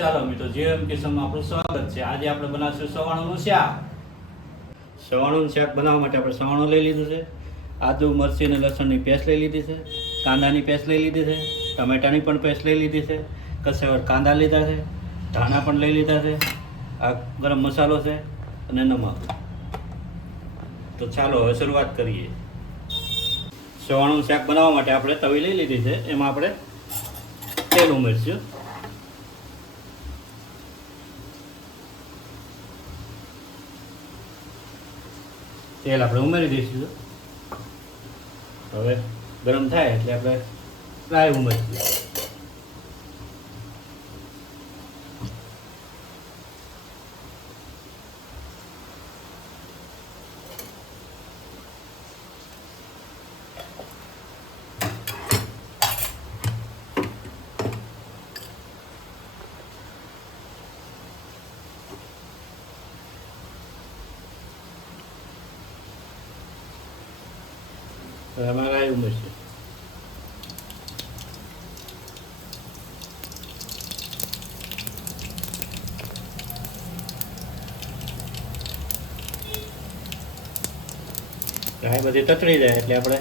ચાલો મિત્રો, જેએમ કિચનમાં આપણું સ્વાગત છે। આજે આપણે બનાવશું સવાણુંનું શાક। સવાણુંનું શાક બનાવવા માટે આપણે સવાણું લઈ લીધું છે, આદુ મરચી અને લસણની પેસ્ટ લઈ લીધી છે, કાંદાની પેસ્ટ લઈ લીધી છે, ટમેટાની પણ પેસ્ટ લઈ લીધી છે, કસેવર કાંદા લીધા છે, ધાણા પણ લઈ લીધા છે, આ ગરમ મસાલો છે અને નમક। તો ચાલો હવે શરૂઆત કરીએ। સવાણુંનું શાક બનાવવા માટે આપણે તવી લઈ લીધી છે, એમાં આપણે તેલ ઉમેરીશું। તેલ આપણે ઉમેરી દઈશું। હવે ગરમ થાય એટલે આપણે રાઈ ઉમેરીશું। હવે આમાં રાઈ ઉમેરશું। રાઈ બધી તતડી જાય એટલે આપણે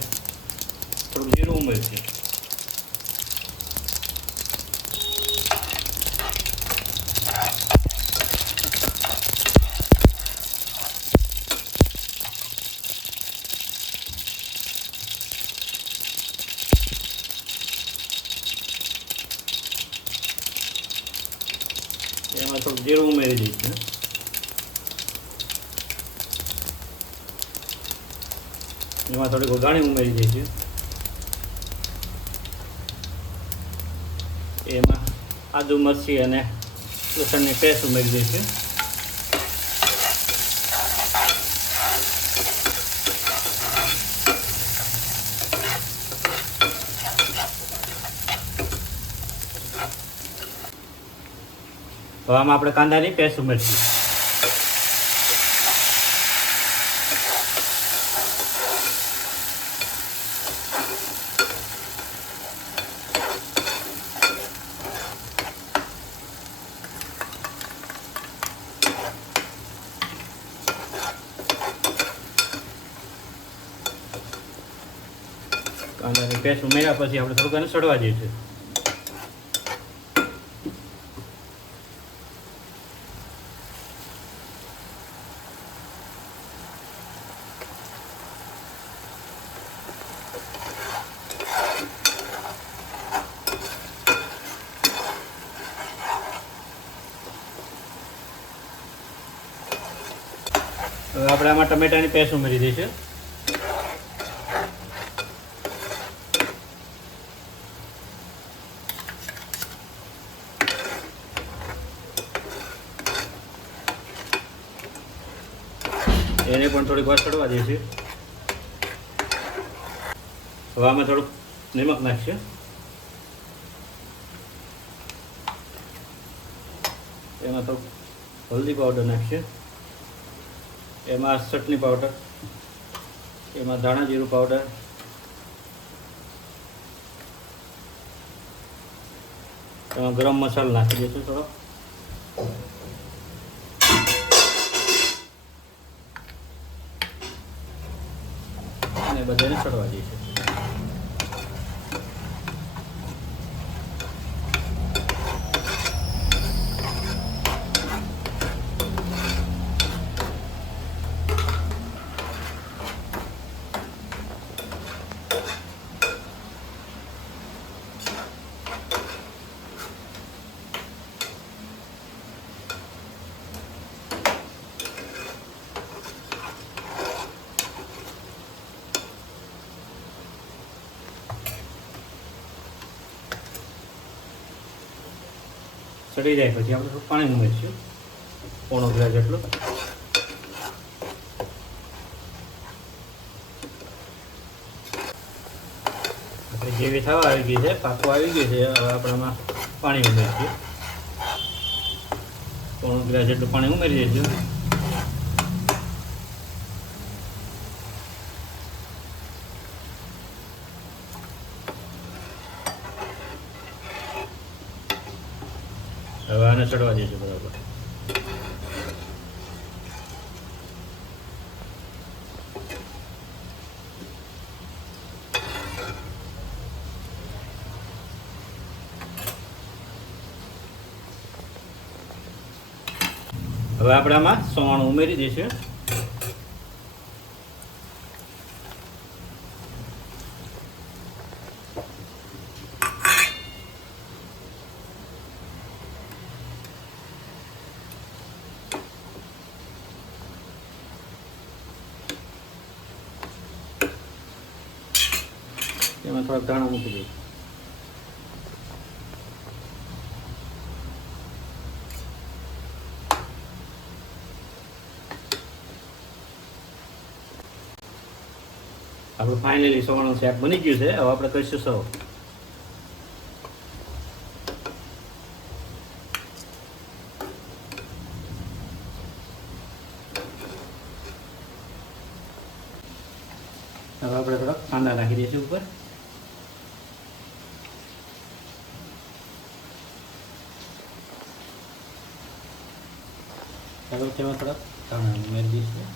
થોડું જીરું ઉમેરશું। એમાં થોડું જીરું ઉમેરી દઈશું। એમાં થોડીક વઘાણી ઉમેરી દઈશું। એમાં આદુ મરચી અને લસણની પેસ્ટ ઉમેરી દઈશું। હવે આમાં આપણે કાંદાની પેસ્ટ ઉમેરીશું। કાંદાની પેસ્ટ ઉમેર્યા પછી આપણે થોડુંક એને સડવા દઈશું। હવે આપણે આમાં ટમેટાની પેસ્ટ ઉમેરી દઈશું। એને પણ થોડીક વાર ચડવા દઈશું। હવે આમાં થોડુંક નમક નાખીશું। એમાં થોડુંક હલ્દી પાવડર નાખીશું। એમાં ચટણી પાવડર, એમાં ધાણા જીરું પાવડર, એમાં ગરમ મસાલો નાખી દઈશું થોડો, અને બધાને ચડવા દઈશું। ચડી જાય પછી આપણે થોડું પાણી ઉમેરીશું, પોણો ગ્લાસ જેટલું। આપણે જેવી થવા આવી ગઈ છે, પાકવા આવી ગઈ છે, હવે આપણે આમાં પાણી ઉમેરીશું। પોણો ગ્લાસ જેટલું પાણી ઉમેરી દઈશું। હવે આને ચડવા દઈશું બરાબર. હવે આપણે આમાં સવાણું ઉમેરી દઈશું. એમાં થોડાક ધાણા મૂકી દઈશું. આપણું ફાઇનલી સવાણું શાક બની ગયું છે. હવે આપણે કરીશું સર્વ. હવે આપણે થોડાક કાંદા નાખી દઈશું ઉપર. હવે તેમાં થોડાક ધાણા ઉમેરી દઈશું.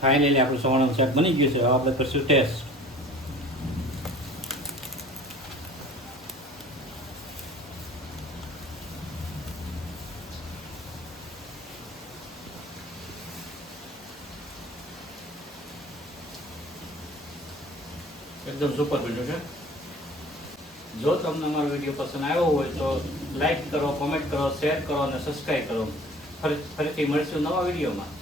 ફાઇનલી આપણું સવાણું શાક બની ગયું છે. હવે આપણે કરીશું ટેસ્ટ. એકદમ સુપર બન્યું છે. જો તમને અમારો વિડીયો પસંદ આવ્યો હોય તો લાઈક કરો, કોમેન્ટ કરો, શેર કરો અને સબસ્ક્રાઈબ કરો. ફરીથી મળીશું નવા વિડીયોમાં.